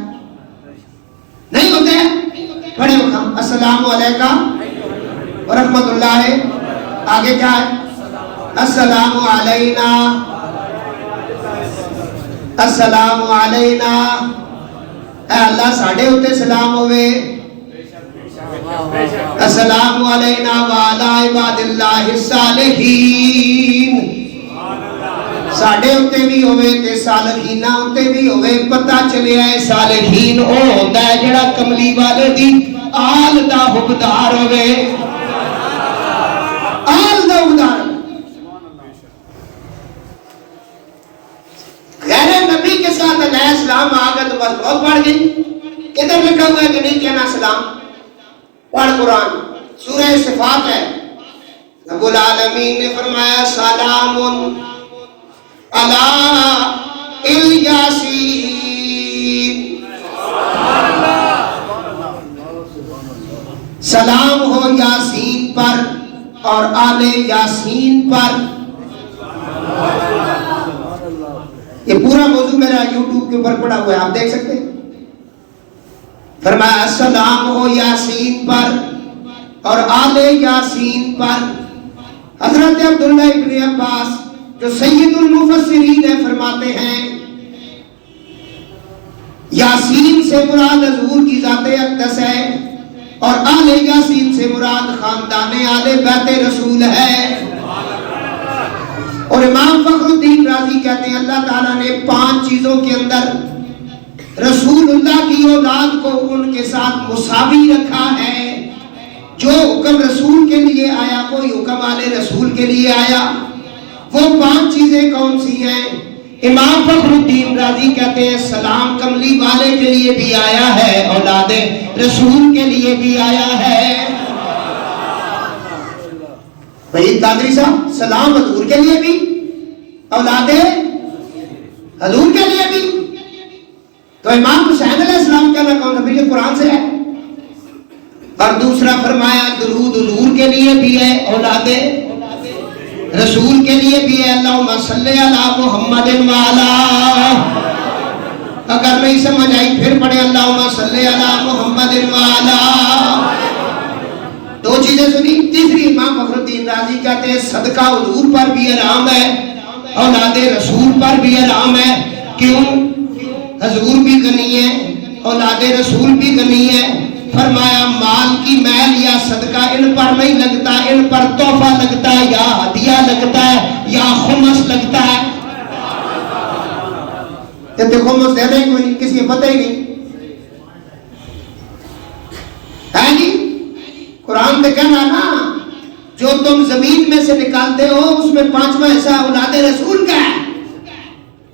نہیں ہوتے ہیں؟ پڑھے ہم السلام علیکم ورحمۃ اللہ، آگے کیا ہے؟ السلام علینا، السلام علینا، اے اللہ ساڑھے ہوتے سلام ہوئے، السلام علینا وعلی عباد اللہ الصالحین، ساڑھے ہوتے بھی ہوئے تے صالحینہ ہوتے بھی ہوئے، پتہ چلے آئے صالحین او ہوتا ہے جڑا کملی والے دی آل دا حبدار ہوئے، آل دا حبدار، غیر نبی کے ساتھ علیہ السلام آگا تو بس بہت بڑھ گئی، ادھر لکھا ہوا ہے کہ نہیں کہنا سلام، پڑھ قرآن سورہ صفات ہے، رب العالمین نے فرمایا سلام علی الیاسین، سلام ہو یاسین پر اور آل یاسین پر۔ یہ پورا موضوع میرا یوٹیوب کے اوپر پڑا ہوا ہے، آپ دیکھ سکتے ہیں۔ فرمایا سلام ہو یاسین پر اور آل یاسین پر۔ حضرت عبداللہ ابن عباس جو سید المفسرین ہے فرماتے ہیں یاسین سے مراد حضور کی ذات اقدس ہے اور آل یاسین سے مراد خاندان آل بیت رسول ہے۔ اور امام فخر الدین رازی کہتے ہیں اللہ تعالیٰ نے 5 چیزوں کے اندر رسول اللہ کی اولاد کو ان کے ساتھ مساوی رکھا ہے، جو حکم رسول کے لیے آیا کوئی حکم آل رسول کے لیے آیا، وہ 5 چیزیں کون سی ہیں؟ امام فخر الدین رازی کہتے ہیں سلام کملی والے کے لیے بھی آیا ہے، اولاد رسول کے لیے بھی آیا ہے۔ بھئی قادری صاحب سلام حضور کے لیے بھی، اولاد حضور کے لیے بھی، تو امام حسین علیہ السلام کہنا کون ہے؟ یہ قرآن سے ہے۔ اور دوسرا فرمایا درود حضور کے لیے بھی ہے، اولاد رسول کے لیے بھی ہے، اللہم صلی علی محمد وعلی، اگر نہیں سمجھ آئی پھر پڑھے اللہم صلی علی محمد وعلی۔ 2 چیزیں سنی۔ تیسری امام فخر الدین رازی کہتے ہیں صدقہ حضور پر بھی حرام ہے، اولاد رسول پر بھی حرام ہے۔ کیوں؟ حضور بھی غنی ہے، اولاد رسول بھی غنی ہے۔ فرمایا مال کی میل یا صدقہ ان پر نہیں لگتا، ان پر تحفہ لگتا ہے یا ہدیہ لگتا ہے یا خمس لگتا ہے۔ کہتے خمس دے دیں کوئی کسی کو پتہ ہی نہیں ہے جی۔ قرآن نے کہنا نا جو تم زمین میں سے نکالتے ہو اس میں 5واں حصہ اولاد رسول کا ہے۔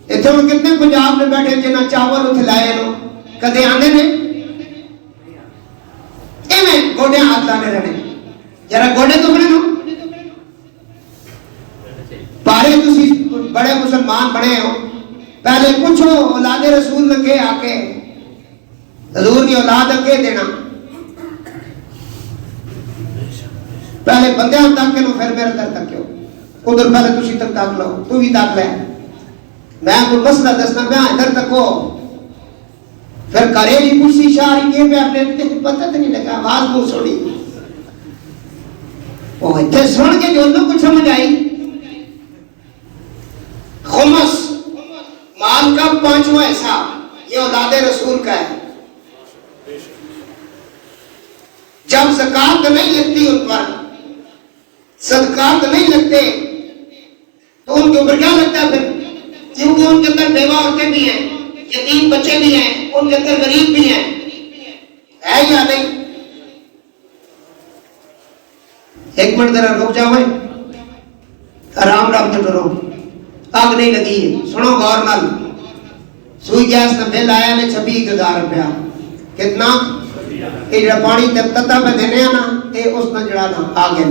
اتنے وہ کتنے پنجاب میں بیٹھے جنہاں چاول اتھے لائے نو کدے آنے نے ایمیں گوڑے ہاتھ لانے رہنے جرا گوڑے تو بنے نو پارے تسی بڑے مسلمان بڑے ہو، پہلے پوچھو اولاد رسول لگے آکے حضور نے اولاد اگے دینا، پہلے بندے ہم تک کے لو پھر میرے در تک کے ہو، ادھر پہلے تسی تک تاک لو، تو بھی تاک لے، میں کوئی مسئلہ دسنا پہ ادھر تک ہو، پھر کریلی کرسی شاہری کے پہ اپنے پتہ تو نہیں لگا، آواز بہت سوڑی وہ اتنے سن کے جو انہوں کچھ سمجھ آئی۔ خمس مال کا 5واں حصہ یہ اولاد رسول کا ہے۔ جب زکوٰۃ نہیں لگتی ان پر، صدقات نہیں لگتے، تو ان کے اوپر کیا لگتا ہے پھر؟ کیونکہ ان کے اندر بیوہ عورتیں بھی ہیں، یتیم بچے بھی ہیں، ان کے اندر غریب بھی ہیں، ہے یا نہیں؟ ایک منٹ ذرا رک جاؤ، آرام رام تو ڈرو، آگ نہیں لگی ہے، سنو غور نال۔ سوئی گیس نہ بل آیا نے 26,000 روپیہ، کتنا؟ یہ جڑا پانی تتا پہ دینے ہیں نا، یہ اس نے جڑا نا آگے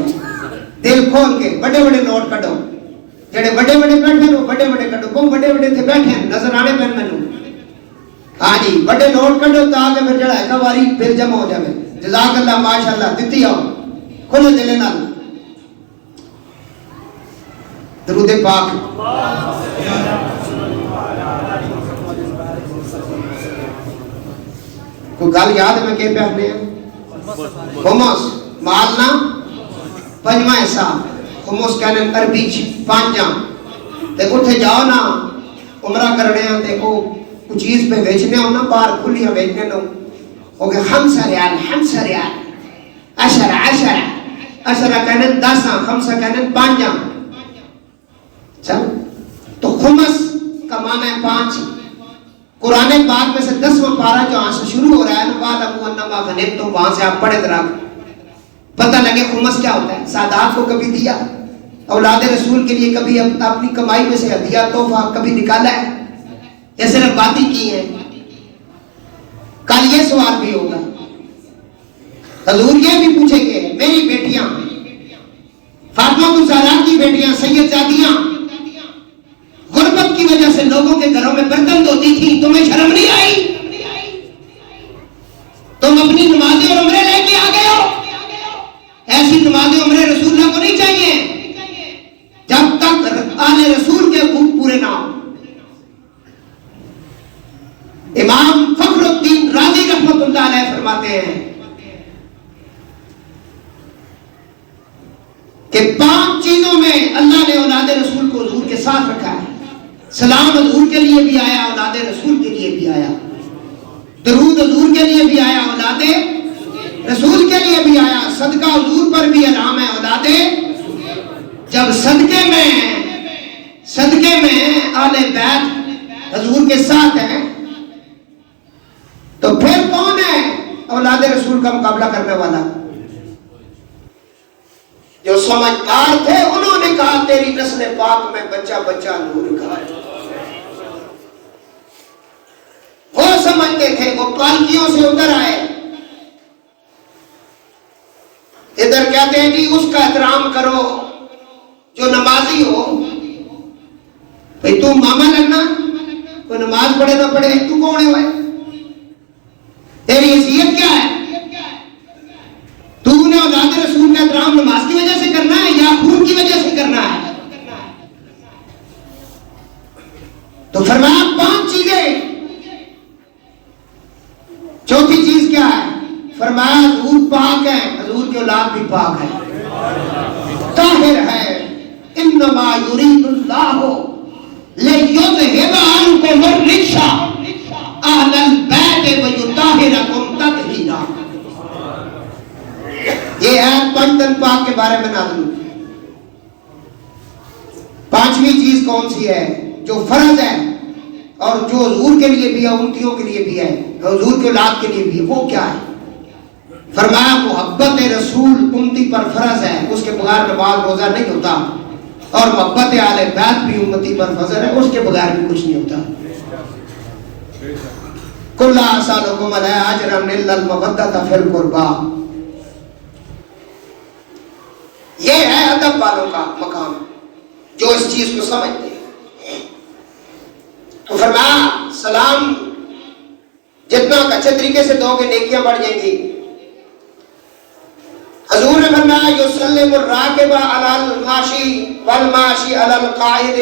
دل کھول کے بڑے بڑے نوٹ کٹو، جڑے بڑے بڑے بیٹھے نو بڑے بڑے کٹو، کون بڑے بڑے تھے بیٹھے ہیں نظر آنے پہ میں نو، ہاں جی بڑے نوٹ کٹو تو آگے پھر جڑا ہے کباری پھر جمع ہو جائے۔ جزاک اللہ ماشاءاللہ دیتی آؤ کھلے دلے نال، درود پاک. کوئی گل یاد ہے میں کہ پہنے ہیں؟ خمس مالنا پنجواں حصہ. خمس کہنے عربی پانچاں. تے اٹھے جاؤ نا عمرہ کرنے ہیں تے کو چیز پہ بیچنے ہو نا باہر کھلیاں بیچنے نو ہو گئے 5 ریال 5 ریال 10 کہنے 10 5 کہنے 5. چل تو خمس کا معنی ہے 5. قرآن پاک میں سے 10واں پارہ جو آنسا شروع ہو رہا ہے وَعْلَمُوا أَنَّمَا غَنِمْتُم، وہاں سے آپ پڑھے دراب پتہ لگے خمس کیا ہوتا ہے. سادات کو کبھی دیا، اولاد رسول کے لیے کبھی اپنی کمائی میں سے ہدیہ تحفہ کبھی نکالا ہے یا صرف باتیں کی ہیں؟ کل یہ سوال بھی ہوگا. حضور یہ بھی پوچھیں گے میری بیٹیاں فاطمہ الزہرا کی بیٹیاں سیدزادیاں غربت کی وجہ سے لوگوں کے گھروں میں برتن دھوتی تھی، تمہیں شرم نہیں آئی؟ تم اپنی نمازیں اور عمرے لے کے آ گئے ہو. ایسی نمازیں عمرے رسول اللہ کو نہیں چاہیے جب تک آل رسول کے حقوق پورے نہ ہو. امام فخر الدین رازی رحمت اللہ علیہ فرماتے ہیں کہ 5 چیزوں میں اللہ نے اولاد رسول کو حضور کے ساتھ رکھا ہے. سلام حضور کے لیے بھی آیا، اولاد رسول کے لیے بھی آیا. درود حضور کے لیے بھی آیا، اولاد رسول کے لیے بھی آیا. صدقہ حضور پر بھی حرام ہے، اولاد. جب صدقے میں آل بیت حضور کے ساتھ ہیں تو پھر کون ہے اولاد رسول کا مقابلہ کرنے والا؟ جو سمجھدار تھے انہوں نے کہا تیری نسل پاک میں بچہ بچہ نور کا ہے. وہ سمجھتے تھے، وہ پالکیوں سے اتر آئے. ادھر کہتے ہیں جی اس کا احترام کرو جو نمازی ہو. بھئی تو ماما لگنا، کوئی نماز پڑھے نہ پڑھے تو کون ہے بھائی؟ تیری حیثیت کیا ہے؟ تو نے اولاد رسول کا احترام نماز کی وجہ سے کرنا ہے یا خون کی وجہ سے کرنا ہے؟ تو فرمایا 5 چیزیں. چوتھی چیز کیا ہے؟ فرمایا حضور پاک ہے، حضور کی اولاد بھی پاک ہے، طاہر ہے. انما یرید اللہ لیذہب عنکم الرجس اہل البیت ویطہرکم تطہیرا. یہ ہے 5 تن پاک کے بارے میں نازل ہوئی. 5ویں چیز کون سی ہے جو فرض ہے اور جو حضور کے لیے بھی ہے، امتیوں کے لیے بھی ہے، حضور کے اولاد کے لیے بھی ہے؟ وہ کیا ہے؟ فرمایا محبت رسول امتی پر فرض ہے، اس کے بغیر نماز روزہ نہیں ہوتا. اور محبت آل بیت بھی امتی پر فرض ہے، اس کے بغیر بھی کچھ نہیں ہوتا. کل اسالکم علیہ اجرا الا المودۃ فی القربى. یہ ہے ادب والوں کا مقام جو اس چیز کو سمجھتے ہیں. تو فرمایا سلام جتنا اچھے طریقے سے دو گے نیکیاں بڑھ جائیں گی. حضور نے فرمایا یسلم الراکب علی الماشی والماشی علی القاعد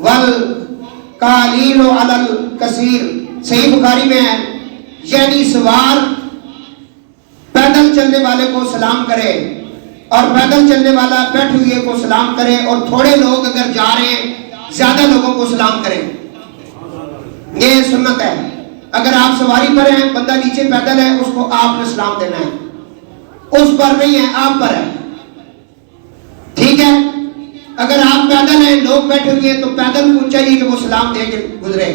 والقالیل علی الکثیر. صحیح بخاری میں ہے یعنی سوار پیدل چلنے والے کو سلام کرے اور پیدل چلنے والا بیٹھے ہوئے کو سلام کرے، اور تھوڑے لوگ اگر جا رہے ہیں زیادہ لوگوں کو سلام کریں. یہ سنت ہے. اگر آپ سواری پر ہیں، بندہ نیچے پیدل ہے، اس کو آپ نے سلام دینا ہے، اس پر نہیں ہے، آپ پر ہے. ٹھیک ہے؟ اگر آپ پیدل ہیں، لوگ بیٹھے ہوئے ہیں تو پیدل کو چاہیے کہ وہ سلام دے کے گزرے.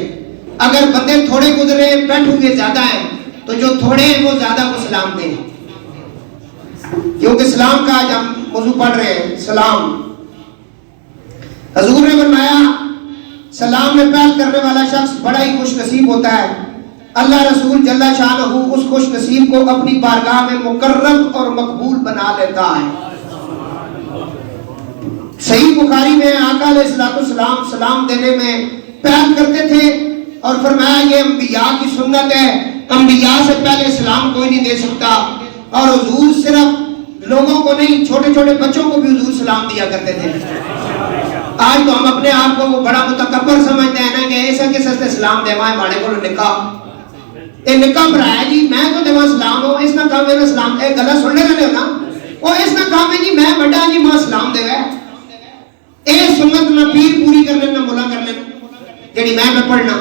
اگر بندے تھوڑے گزرے بیٹھے ہوئے زیادہ ہیں تو جو تھوڑے ہیں وہ زیادہ کو سلام دیں، کیونکہ سلام کا آج ہم موضوع پڑھ رہے ہیں سلام. حضور نے فرمایا سلام میں پہل کرنے والا شخص بڑا ہی خوش نصیب ہوتا ہے. اللہ رسول جل شانہ اس خوش نصیب کو اپنی بارگاہ میں مکرم اور مقبول بنا لیتا ہے. صحیح بخاری میں آقا علیہ الصلوۃ والسلام سلام دینے میں پہل کرتے تھے اور فرمایا یہ انبیاء کی سنت ہے، انبیاء سے پہلے سلام کوئی نہیں دے سکتا. اور حضور صرف لوگوں کو نہیں، چھوٹے چھوٹے بچوں کو بھی حضور سلام دیا کرتے تھے. آج تو ہم اپنے آپ کو بڑا متکبر سمجھتے ہیں نا کہ ایسا کس سے سلام دے مائے بڑے کو نکاح اے نکاح پر آیا جی میں کو دیوا سلام ہو اس نہ کام میں سلام اے گلا سننے رہے ہو نا او اس نہ کام ہے جی میں بڑا جی ماں سلام دے وے اے سنت نہ پیر پوری کرنے نہ ملا کرنے جڑی میں پہ پڑھنا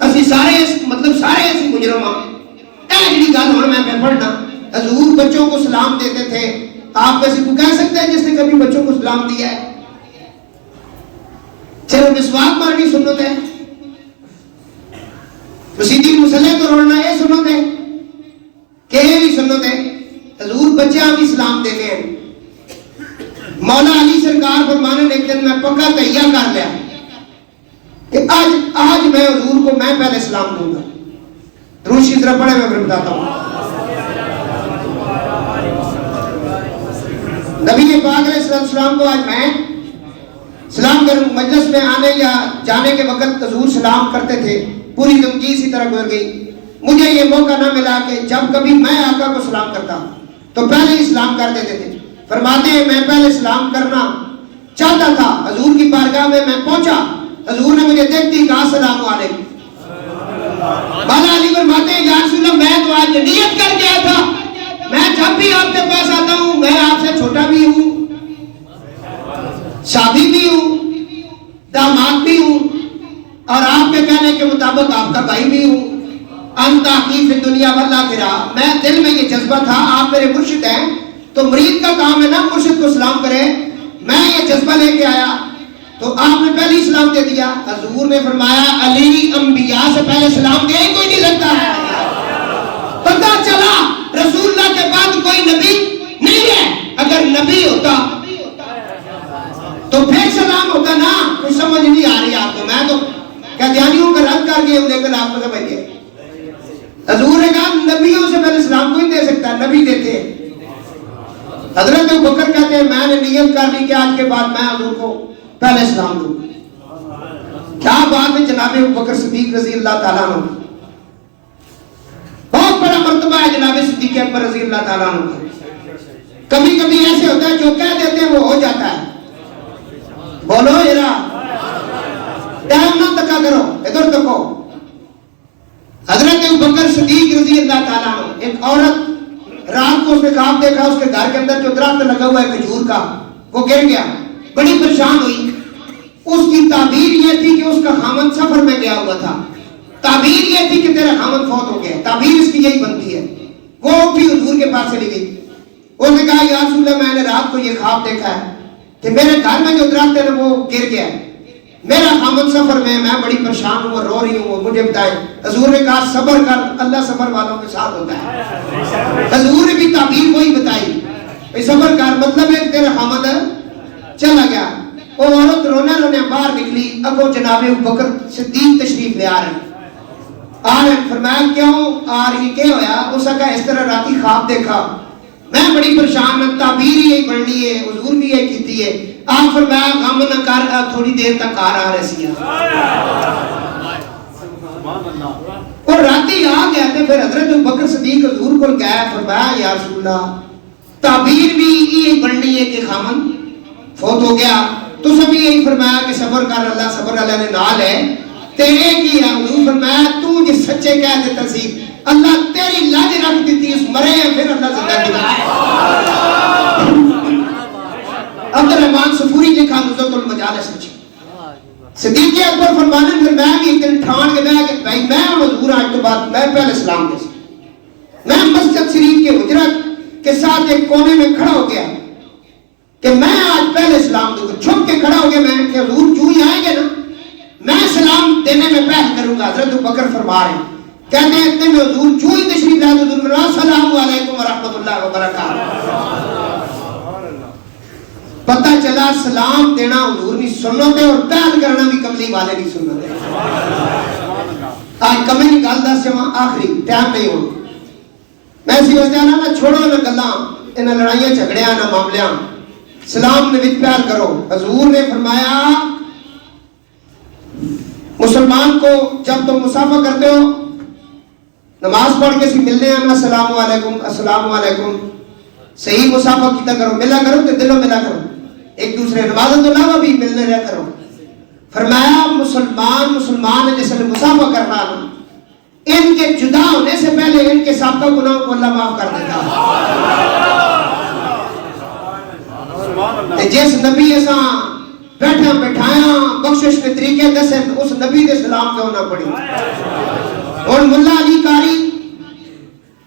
اسی سارے مطلب سارے ایسی مجرم ہاں اے جڑی گل ہن میں پہ پڑھنا حضور بچوں کو سلام دیتے تھے آپ میں سے کوئی کہہ سکتا ہے جس نے کبھی بچوں کو سلام دیا ہے چلو مسواک مارنی سنت ہے مسیدی مسلح تو روڑنا یہ سنت ہے کہ یہ بھی سنت ہے حضور بچیاں بھی سلام دینے ہیں مولا علی سرکار فرمانے نے ایک دن میں پکا تہیہ کر لیا کہ آج میں حضور کو میں پہلے سلام دوں گا روشی طرح پڑھے میں بتاتا ہوں نبی پاک علیہ السلام کو آج میں سلام کروں مجلس میں آنے یا جانے کے وقت حضور سلام کرتے تھے پوری زندگی اسی طرح گزر گئی مجھے یہ موقع نہ ملا کہ جب کبھی میں آقا کو سلام کرتا تو پہلے ہی سلام کر دیتے تھے فرماتے ہیں میں پہلے سلام کرنا چاہتا تھا حضور کی بارگاہ میں پہنچا حضور نے مجھے دیکھتی کہا السلام علیکم مولا علی فرماتے ہیں یا رسول اللہ میں تو آج نیت کر کے آیا تھا میں جب بھی آپ کے پاس آتا ہوں میں آپ سے چھوٹا بھی ہوں شادی بھی ہوں داماد بھی ہوں اور آپ کے کہنے کے مطابق آپ کا بھائی بھی ہوں انت اخی فی الدنیا والآخرہ میں دل میں یہ جذبہ تھا آپ میرے مرشد ہیں تو مرید کا کام ہے نا مرشد کو سلام کرے میں یہ جذبہ لے کے آیا تو آپ نے پہلے سلام دے دیا حضور نے فرمایا علی انبیاء سے پہلے سلام دے کوئی نہیں سکتا ہے پتہ چلا رسول اللہ کے بعد کوئی نبی نہیں ہے اگر نبی ہوتا تو پھر سلام ہوتا نا کچھ سمجھ نہیں آ رہی آپ کو میں تو قادیانیوں کا رد کر گیا ہوں لیکن آپ کو سمجھ گئے حضور نے کہا نبیوں سے پہلے سلام کوئی دے سکتا ہے نبی دیتے ہیں حضرت ابوبکر کہتے ہیں میں نے نیت کر لی کہ آج کے بعد میں حضور کو پہلے سلام دوں کیا بات ہے جناب ابوبکر صدیق رضی اللہ تعالیٰ عنہ بہت بڑا مرتبہ ہے جناب صدیق اکبر رضی اللہ تعالیٰ عنہ کبھی کبھی ایسے ہوتا ہے جو کہہ دیتے ہیں وہ ہو جاتا ہے بولو ذرا ٹائم نہ تکا کرو ادھر تکو حضرت ابوبکر صدیق رضی اللہ تعالیٰ عنہ ایک عورت رات کو اس نے خواب دیکھا اس کے گھر کے اندر جو درخت لگا ہوا ہے کھجور کا وہ گر گیا بڑی پریشان ہوئی اس کی تعبیر یہ تھی کہ اس کا خامن سفر میں گیا ہوا تھا تعبیر یہ تھی کہ تیرا خامن فوت ہو گیا تعبیر اس کی یہی بنتی ہے وہ اٹھی حضور کے پاس چلی گئی اس نے کہا یا رسول اللہ میں نے رات کو یہ خواب دیکھا ہے کہ میرے گھر میں جو درخت ہے نا وہ گر گیا میرا خامن سفر میں بڑی پریشان ہوں رو رہی ہوں مجھے بتائیں حضور نے کہا صبر کر اللہ صبر والوں کے ساتھ ہوتا ہے حضور نے بھی تعبیر وہی بتائی صبر کر مطلب ہے تیرا خامن چلا گیا وہ عورت رونے رونے باہر نکلی اگو جناب ابوبکر صدیق تشریف لے آ رہے فرمایا کیوں آ رہی کیا ہویا اس کا اس طرح راتی خواب دیکھا میں بڑی پریشان ہوں تعبیر ہی یہی پڑھنی ہے حضور بھی یہی کیتی ہے آپ فرمایا غم نہ کر تھوڑی دیر تک آ رہی اور راتی آ گیا تھے پھر حضرت ابوبکر صدیق حضور کو گیا فرمایا یا رسول اللہ تعبیر بھی یہی پڑھنی ہے کہ خامن فوت ہو گیا تو سبھی یہی فرمایا کہ صبر کر اللہ صبر اللہ نے نال ہے تیرے کی حضور فرمایا تو جس سچے کہہ دیتا سی اللہ تیری لاج رکھ دیتی اس مرے ہیں پھر اللہ زندہ کی عبد الرحمن صفوری لکھا نزلۃ المجالس صدیق اکبر فرمانے پھر میں بھی ایک دن ٹھان کے بیٹھ کے بھائی میں اور حضور آج کے بعد میں پہلے سلام دے میں مسجد شریف کے حجرت کے ساتھ ایک کونے میں کھڑا ہو گیا کہ میں آج پہلے سلام دوں گا چھپ کے کھڑا ہو گیا میں کہ حضور جو ہی آئیں گے نا میں سلام دینے میں پہل کروں گا حضرت ابوبکر فرما رہے ہیں کہتے ہیں اتنے میں حضور جو ہی تشریف لائے حضور نے السلام علیکم ورحمۃ اللہ وبرکاتہ پتہ چلا سلام دینا حضور نہیں سنت ہے اور پہل کرنا بھی کملی والے نہیں سنت ہے آج کمی نکال دس جمع آخری ٹائم نہیں ہونا میں اسی وجہ نہ چھوڑو نہ گلاں انہاں لڑائیاں جھگڑیاں نہ معاملیاں سلام نے وچ پہل کرو حضور نے فرمایا مسلمان کو جب تم مسافہ کرتے ہو نماز پڑھ کے سی ملنے ہیں السلام علیکم صحیح مسافہ کیتا کرو ملا کرو تے دلوں ملا کرو ایک دوسرے نمازوں تو علاوہ بھی ملنے رہ کرو. فرمایا مسلمان جیسے مسافہ کرنا ان کے جدا ہونے سے پہلے ان کے سابقہ گناہوں کو اللہ معاف کر دیتا ہے. جس نبی ایسا بیٹھا بٹھایا بخشش کے طریقے دسے اس نبی دے سلام کے ہونا پڑی. اور ملا علی قاری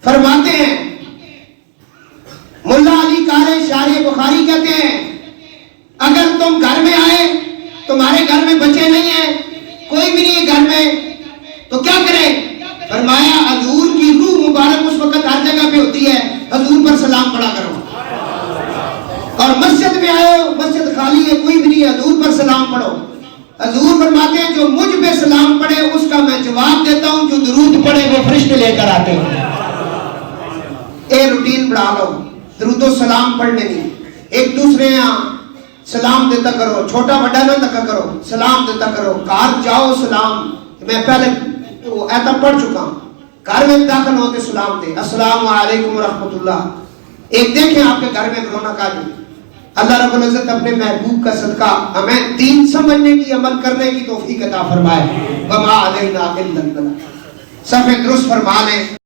فرماتے ہیں, ملا علی قاری شارح بخاری کہتے ہیں اگر تم گھر میں آئے تمہارے گھر میں بچے نہیں ہیں کوئی بھی نہیں ہے گھر میں تو کیا کریں؟ فرمایا حضور کی روح مبارک اس وقت ہر جگہ پہ ہوتی ہے, حضور پر سلام پڑھا کرو. اور مسجد میں آئے ہو مسجد خالی ہے کوئی بھی نہیں ہے حضور پر سلام پڑھو. حضور فرماتے ہیں جو مجھ پہ سلام پڑھے اس کا میں جواب دیتا ہوں, جو درود پڑھے وہ فرشتے لے کر آتے ہیں. اے روٹین بڑھا لو, درود و سلام پڑھنے نہیں, ایک دوسرے یہاں سلام دیتا کرو, چھوٹا بڑا نہ تکا کرو, سلام دیتا کرو. گھر جاؤ سلام, میں پہلے ایتا پڑھ چکا ہوں, گھر میں داخل ہوتے سلام دے, السلام علیکم ورحمت اللہ. ایک دیکھیں آپ کے گھر میں کرونا کا جو اللہ رب العزت اپنے محبوب کا صدقہ ہمیں دین سمجھنے کی عمل کرنے کی توفیق عطا فرمائے. وما علینا الا البلاغ. صفحہ درست فرما لیں.